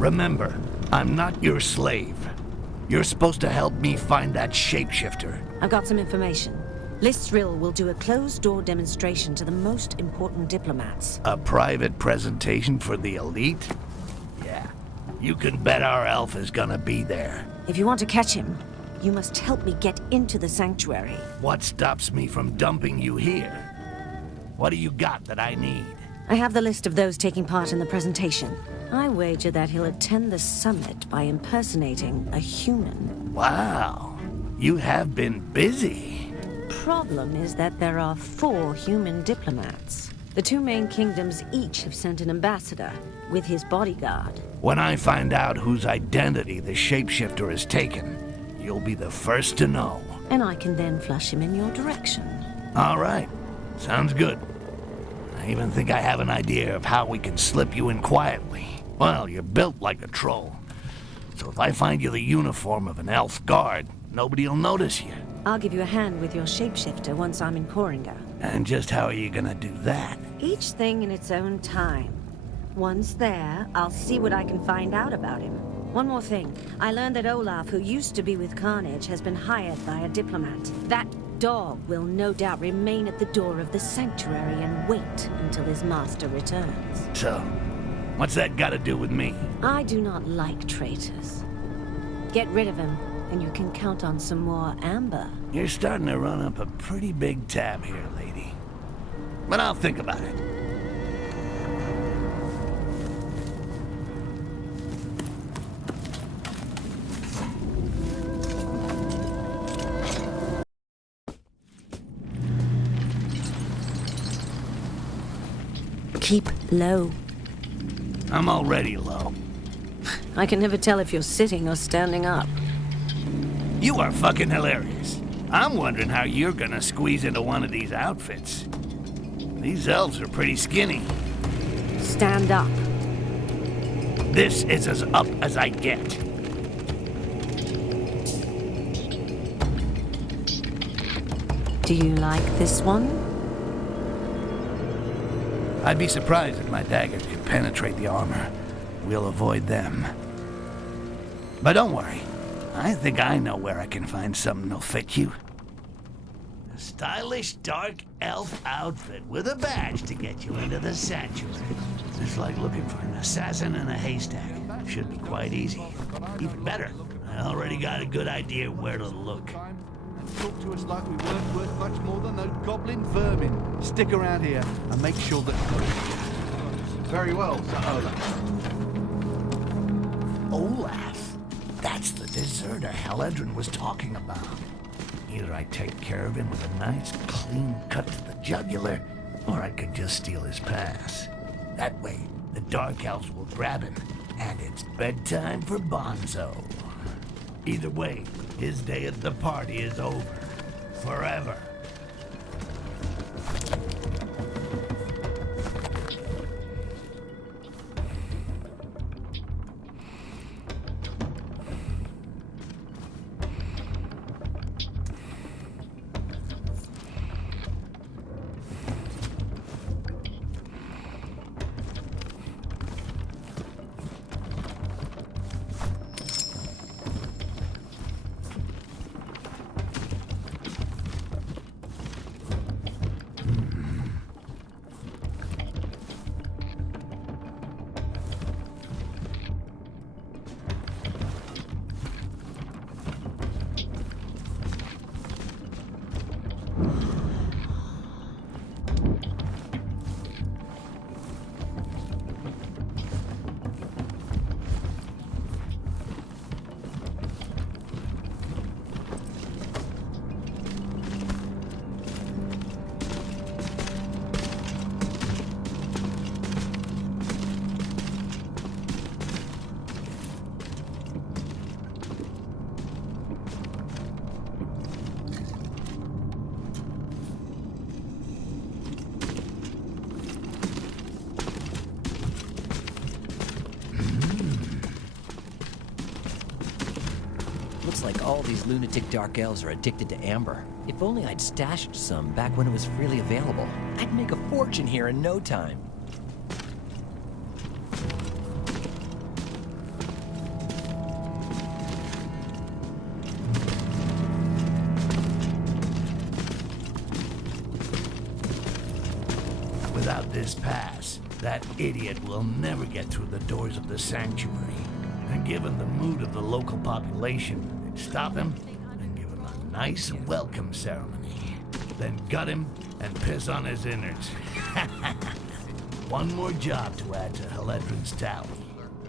Remember, I'm not your slave. You're supposed to help me find that shapeshifter. I've got some information. Listril will do a closed-door demonstration to the most important diplomats. A private presentation for the elite? Yeah, you can bet our elf is gonna be there. If you want to catch him, you must help me get into the sanctuary. What stops me from dumping you here? What do you got that I need? I have the list of those taking part in the presentation. I wager that he'll attend the summit by impersonating a human. Wow, you have been busy. Problem is that there are 4 human diplomats. The 2 main kingdoms each have sent an ambassador with his bodyguard. When I find out whose identity the shapeshifter has taken, you'll be the first to know. And I can then flush him in your direction. All right, sounds good. I even think I have an idea of how we can slip you in quietly. Well, you're built like a troll. So if I find you the uniform of an elf guard, nobody'll notice you. I'll give you a hand with your shapeshifter once I'm in Koringa. And just how are you gonna do that? Each thing in its own time. Once there, I'll see what I can find out about him. One more thing. I learned that Olaf, who used to be with Carnage, has been hired by a diplomat. That dog will no doubt remain at the door of the sanctuary and wait until his master returns. So, what's that got to do with me? I do not like traitors. Get rid of him, and you can count on some more amber. You're starting to run up a pretty big tab here, lady. But I'll think about it. Keep low. I'm already low. I can never tell if you're sitting or standing up. You are fucking hilarious. I'm wondering how you're gonna squeeze into one of these outfits. These elves are pretty skinny. Stand up. This is as up as I get. Do you like this one? I'd be surprised if my daggers could penetrate the armor. We'll avoid them. But don't worry. I think I know where I can find something that'll fit you. A stylish dark elf outfit with a badge to get you into the sanctuary. It's like looking for an assassin in a haystack. Should be quite easy. Even better, I already got a good idea where to look. Talk to us like we weren't worth much more than those goblin vermin. Stick around here and make sure that... Very well, Sir Olaf. Olaf? That's the deserter Haledrin was talking about. Either I take care of him with a nice, clean cut to the jugular, or I could just steal his pass. That way, the Dark Elves will grab him, and it's bedtime for Bonzo. Either way, his day at the party is over. Forever. Looks like all these lunatic dark elves are addicted to amber. If only I'd stashed some back when it was freely available. I'd make a fortune here in no time. Without this pass, that idiot will never get through the doors of the sanctuary. And given the mood of the local population, stop him and give him a nice welcome ceremony. Then gut him and piss on his innards. One more job to add to Heledrin's tally.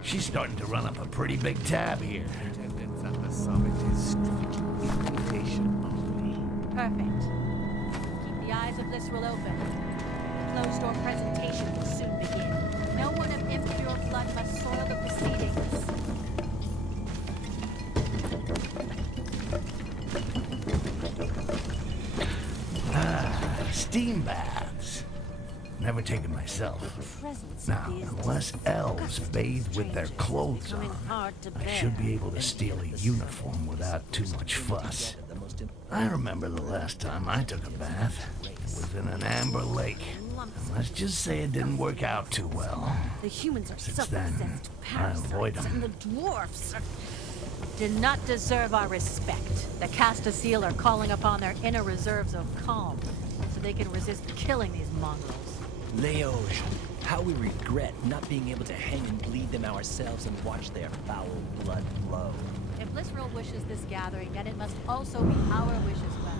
She's starting to run up a pretty big tab here. Attendance at the summit is strictly invitation only. Perfect. Keep the eyes of Lysrel open. The closed-door presentation will soon begin. No one of impure blood must soil the proceedings. Steam baths. Never taken myself. Now, unless elves bathe with their clothes on, I should be able to steal a uniform without too much fuss. I remember the last time I took a bath. It was in an amber lake. And let's just say it didn't work out too well. The humans are Since then, I avoid and the them. dwarfs are... Do not deserve our respect. The Castasiel are calling upon their inner reserves of calm, so they can resist killing these mongrels. Leoge, how we regret not being able to hang and bleed them ourselves and watch their foul blood flow. If Lysrel wishes this gathering, then it must also be our wish as well.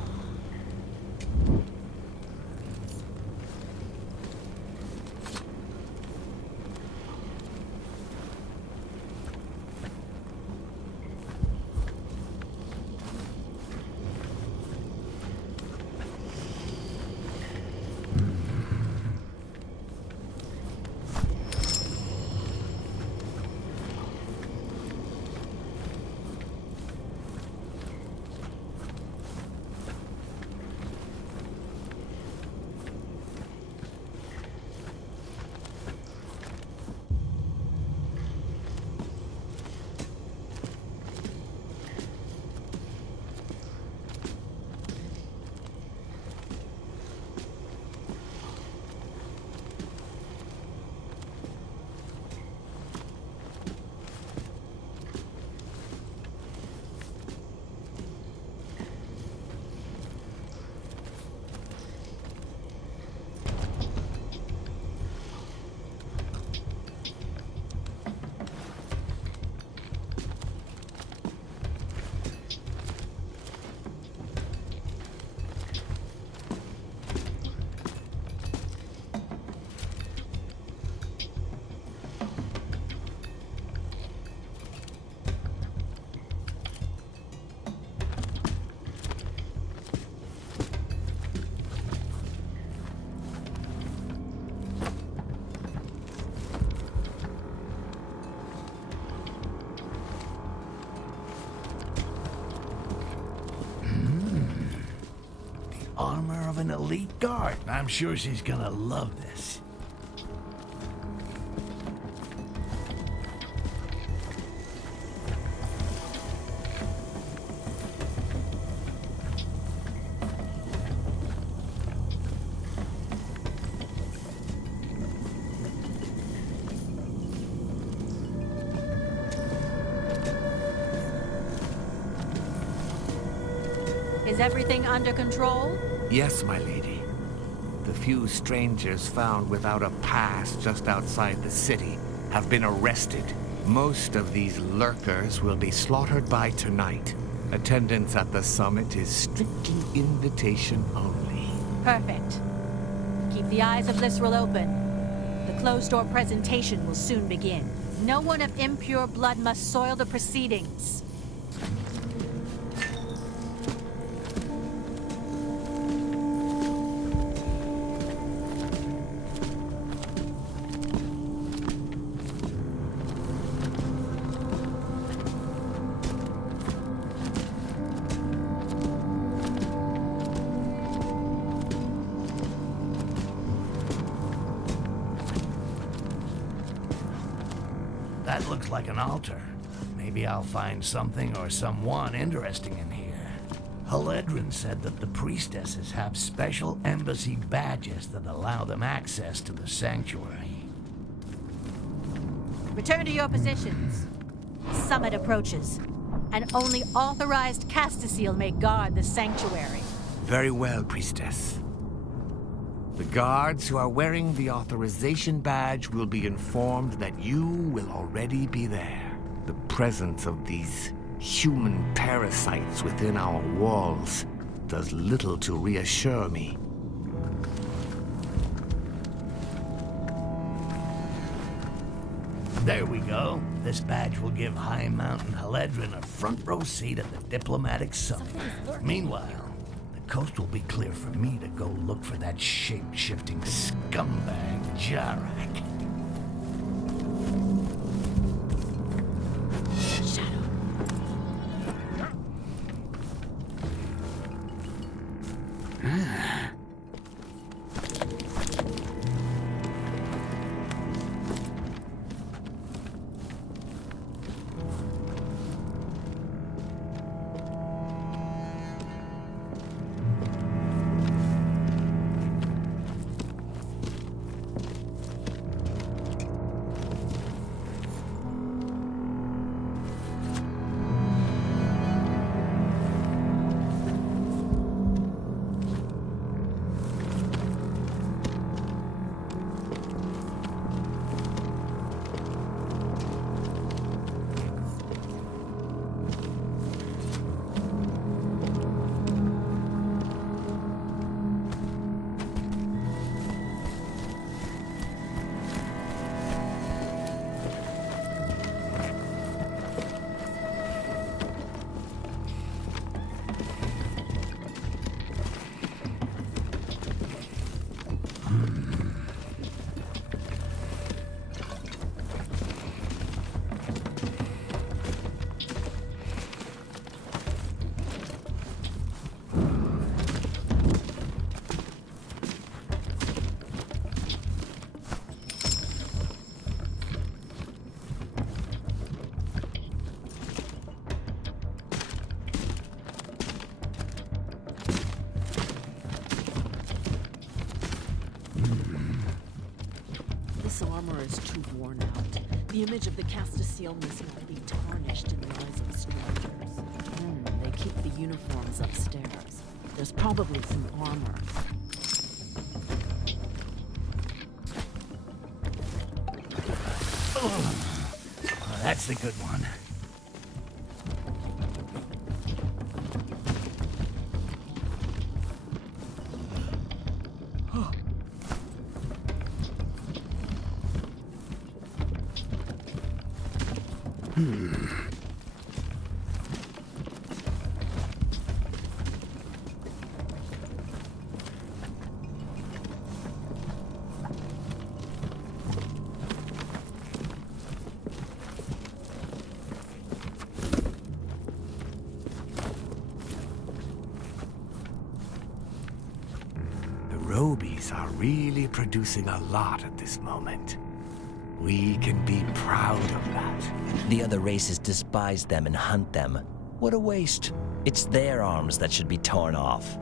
Armor of an elite guard. I'm sure she's gonna love this. Is everything under control? Yes, my lady. The few strangers found without a pass just outside the city have been arrested. Most of these lurkers will be slaughtered by tonight. Attendance at the summit is strictly invitation only. Perfect. Keep the eyes of Lysrel open. The closed-door presentation will soon begin. No one of impure blood must soil the proceedings. That looks like an altar. Maybe I'll find something or someone interesting in here. Heledrin said that the priestesses have special embassy badges that allow them access to the sanctuary. Return to your positions. Summit approaches, and only authorized Castasiel may guard the sanctuary. Very well, priestess. The guards who are wearing the authorization badge will be informed that you will already be there. The presence of these human parasites within our walls does little to reassure me. There we go. This badge will give High Mountain Haledrin a front row seat at the diplomatic summit. Meanwhile, the coast will be clear for me to go look for that shape-shifting scumbag, Jarak. This armor is too worn out. The image of the Castasiel must not be tarnished in the eyes of strangers. They keep the uniforms upstairs. There's probably some armor. Oh, that's the good one. Robies are really producing a lot at this moment. We can be proud of that. The other races despise them and hunt them. What a waste. It's their arms that should be torn off.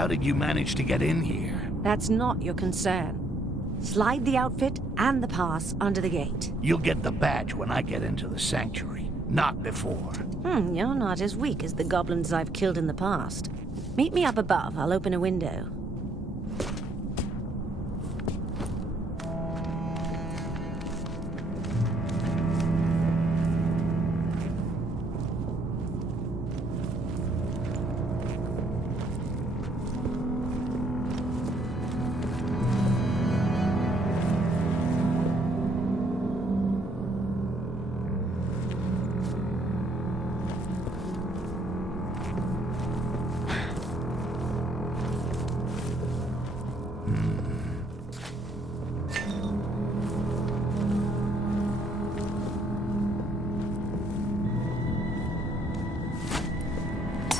How did you manage to get in here? That's not your concern. Slide the outfit and the pass under the gate. You'll get the badge when I get into the sanctuary, not before. You're not as weak as the goblins I've killed in the past. Meet me up above. I'll open a window.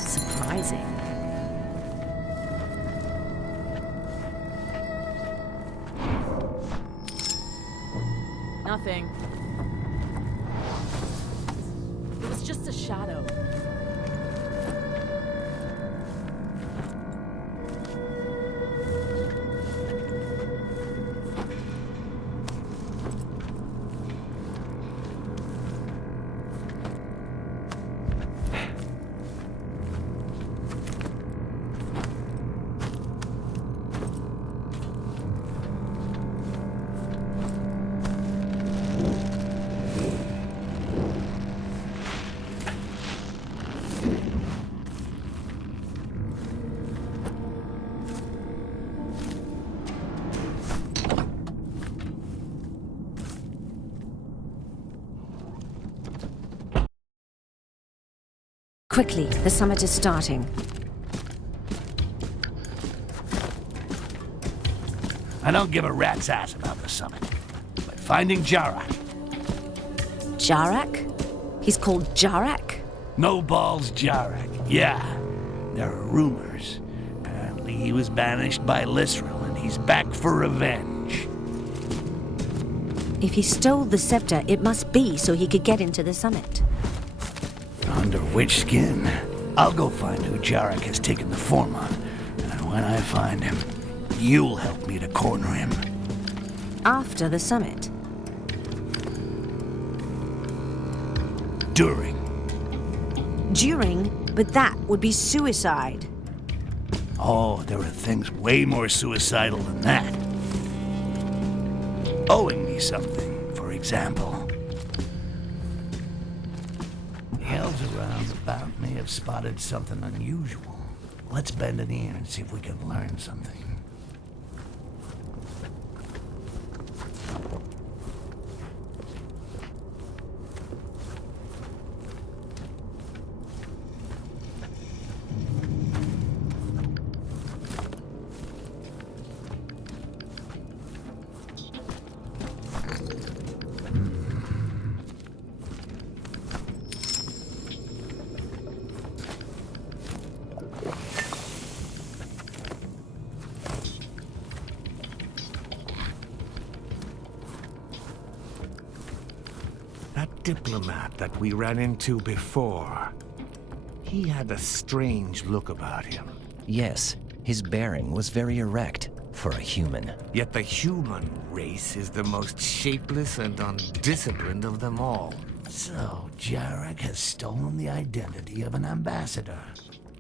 Surprising. Nothing. It was just a shadow. Quickly, the summit is starting. I don't give a rat's ass about the summit. But finding Jarak. Jarak? He's called Jarak? No balls Jarak. Yeah. There are rumors. Apparently he was banished by Lisrel and he's back for revenge. If he stole the scepter, it must be so he could get into the summit. Under which skin? I'll go find who Jarak has taken the form on. And when I find him, you'll help me to corner him. After the summit. During. During? But that would be suicide. Oh, there are things way more suicidal than that. Owing me something, for example. The elves around about me have spotted something unusual. Let's bend an ear and see if we can learn something. That diplomat that we ran into before. He had a strange look about him. Yes, his bearing was very erect for a human. Yet the human race is the most shapeless and undisciplined of them all. So, Jarak has stolen the identity of an ambassador.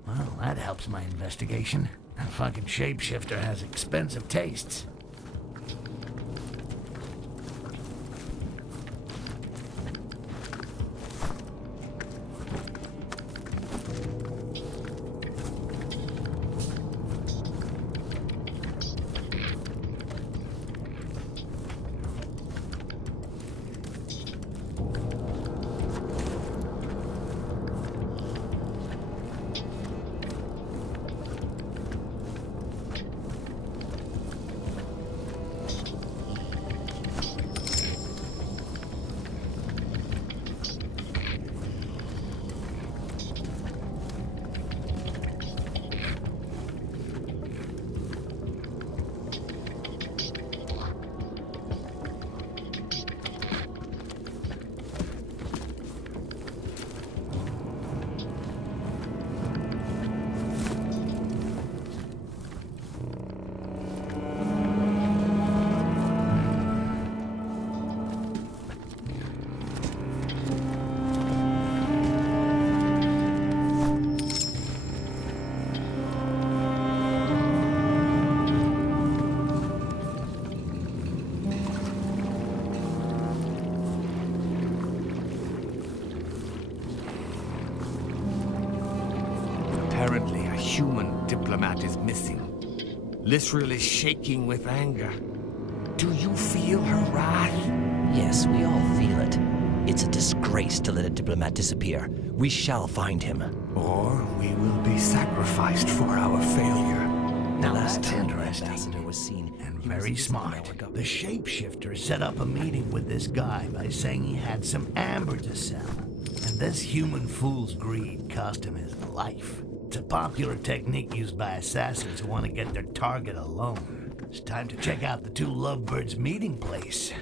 Well, that helps my investigation. That fucking shapeshifter has expensive tastes. human diplomat is missing. Lisril is shaking with anger. Do you feel her wrath? Yes, we all feel it. It's a disgrace to let a diplomat disappear. We shall find him. Or we will be sacrificed for our failure. Now Last that's time the interesting. ambassador was seen, And he was very visiting smart. our government. The shapeshifter set up a meeting with this guy by saying he had some amber to sell. And this human fool's greed cost him his life. It's a popular technique used by assassins who want to get their target alone. It's time to check out the two lovebirds' meeting place.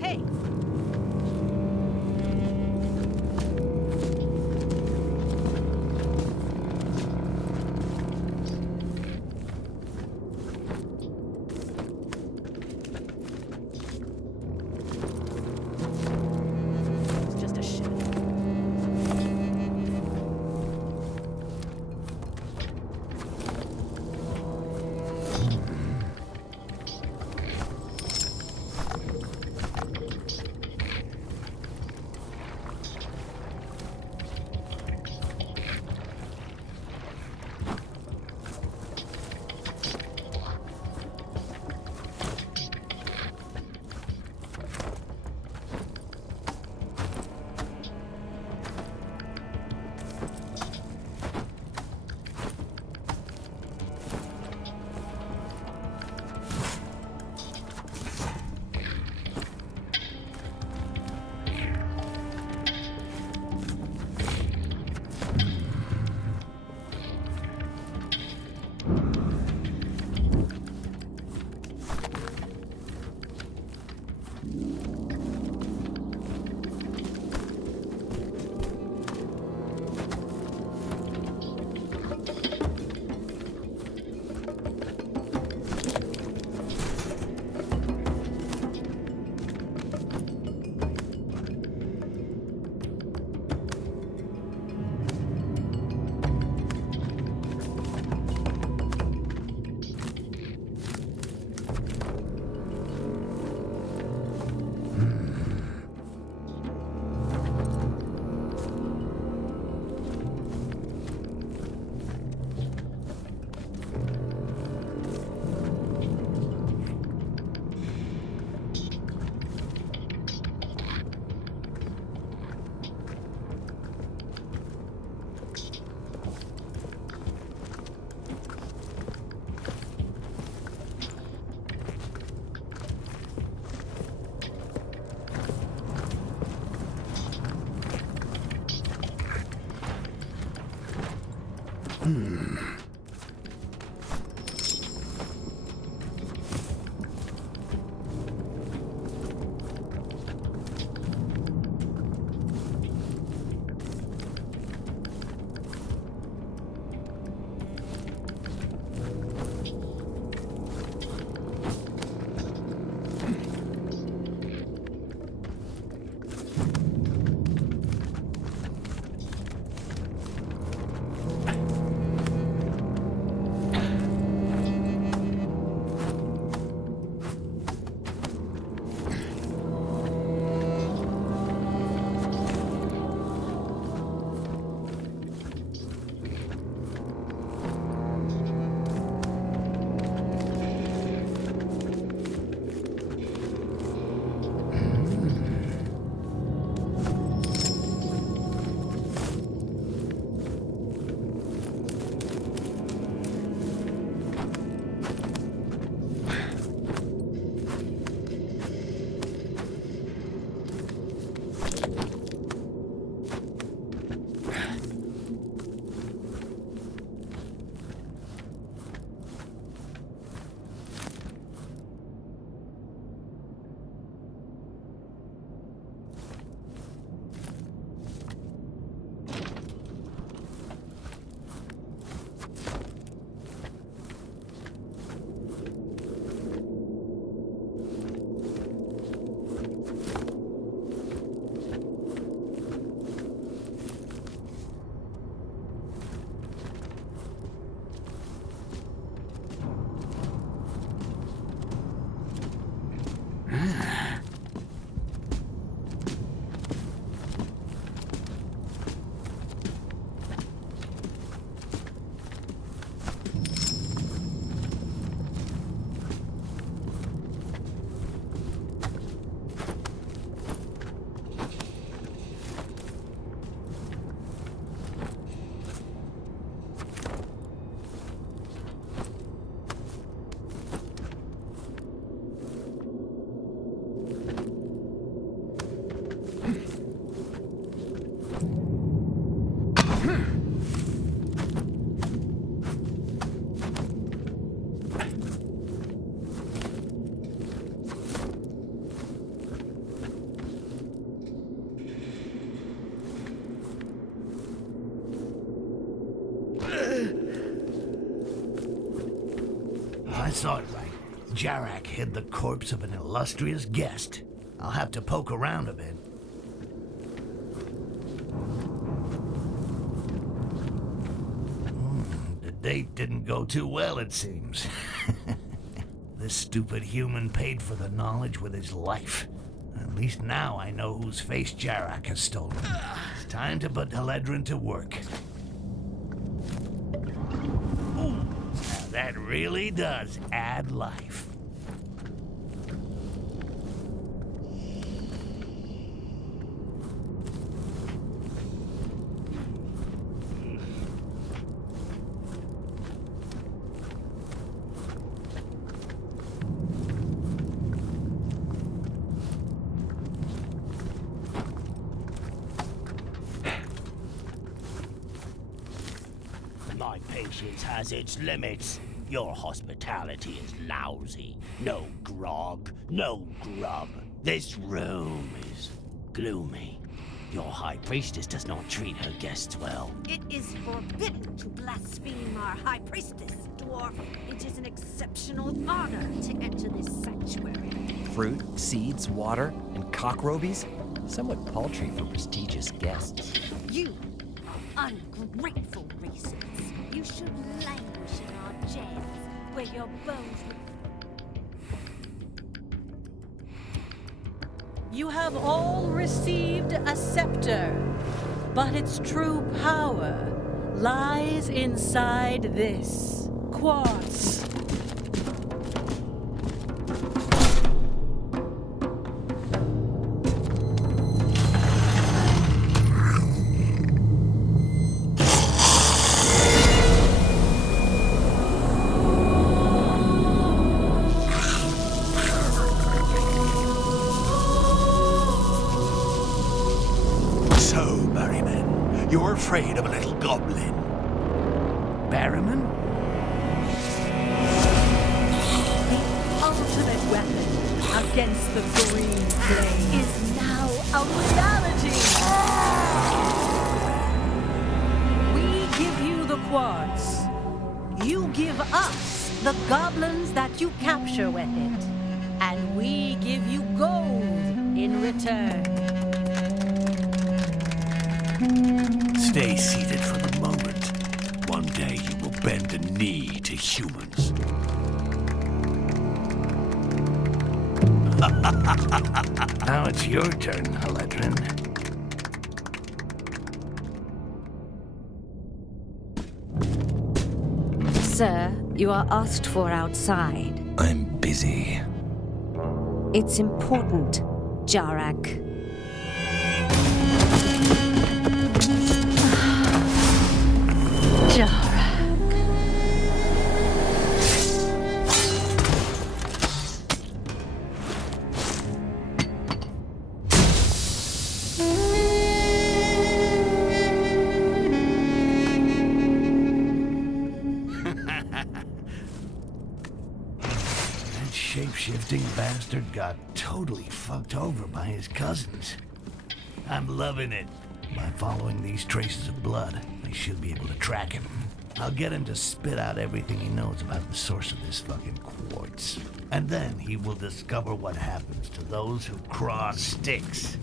Hey, it's just a shit. I saw it right. Jarak hid the corpse of an illustrious guest. I'll have to poke around a bit. The date didn't go too well, it seems. This stupid human paid for the knowledge with his life. At least now I know whose face Jarak has stolen. It's time to put Haledrin to work. Ooh, now that really does add life. My patience has its limits. Your hospitality is lousy. No grog, no grub. This room is gloomy. Your high priestess does not treat her guests well. It is forbidden to blaspheme our high priestess, dwarf. It is an exceptional honor to enter this sanctuary. Fruit, seeds, water, and cockrobies? Somewhat paltry for prestigious guests. You are ungrateful races. You should languish in our jails, where your bones would... You have all received a scepter, but its true power lies inside this quartz. You're afraid of a little goblin. Barrowman? The ultimate weapon against the green flame is now a reality. We give you the quartz. You give us the goblins that you capture with it. And we give you gold in return. Stay seated for the moment. One day you will bend a knee to humans. Now it's your turn, Haledrin. Sir, you are asked for outside. I'm busy. It's important, Jarak. Shape-shifting bastard got totally fucked over by his cousins. I'm loving it. By following these traces of blood, I should be able to track him. I'll get him to spit out everything he knows about the source of this fucking quartz. And then he will discover what happens to those who cross Styx.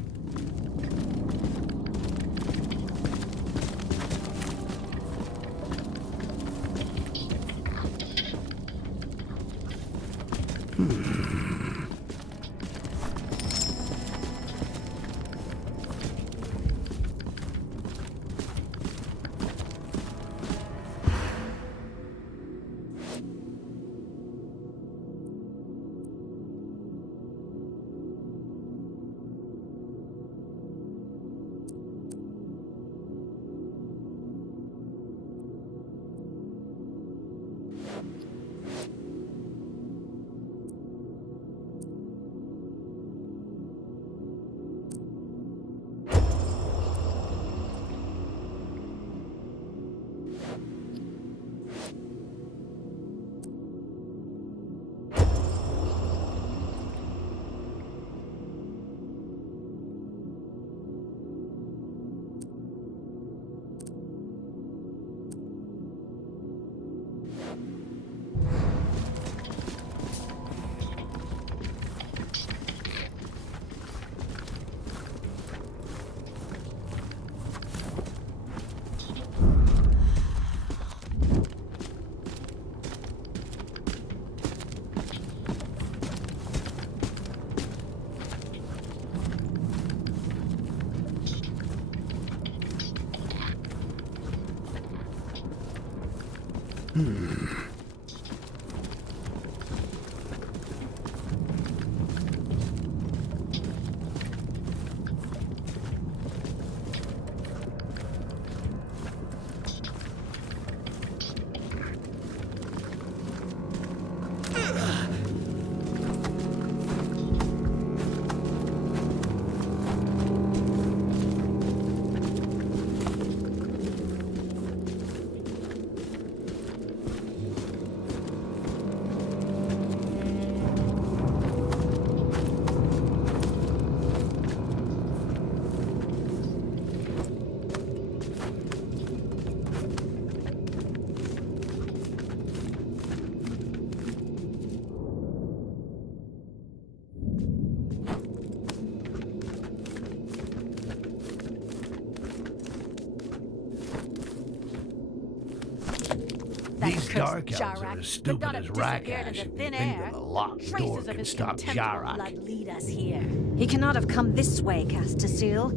These dark elves are as stupid as Rakash if they think that a locked door can stop Jarak. Lead us here. He cannot have come this way, Castasil.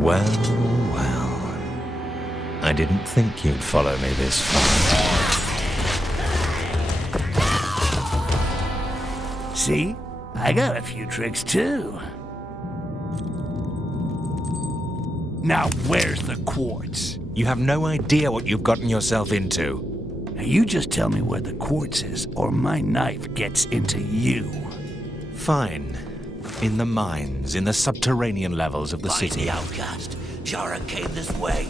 Well, well. I didn't think you'd follow me this far. See? I got a few tricks too. Now where's the quartz? You have no idea what you've gotten yourself into. Now you just tell me where the quartz is, or my knife gets into you. Fine. In the mines, in the subterranean levels of the Find city. the outcast. Jarak came this way.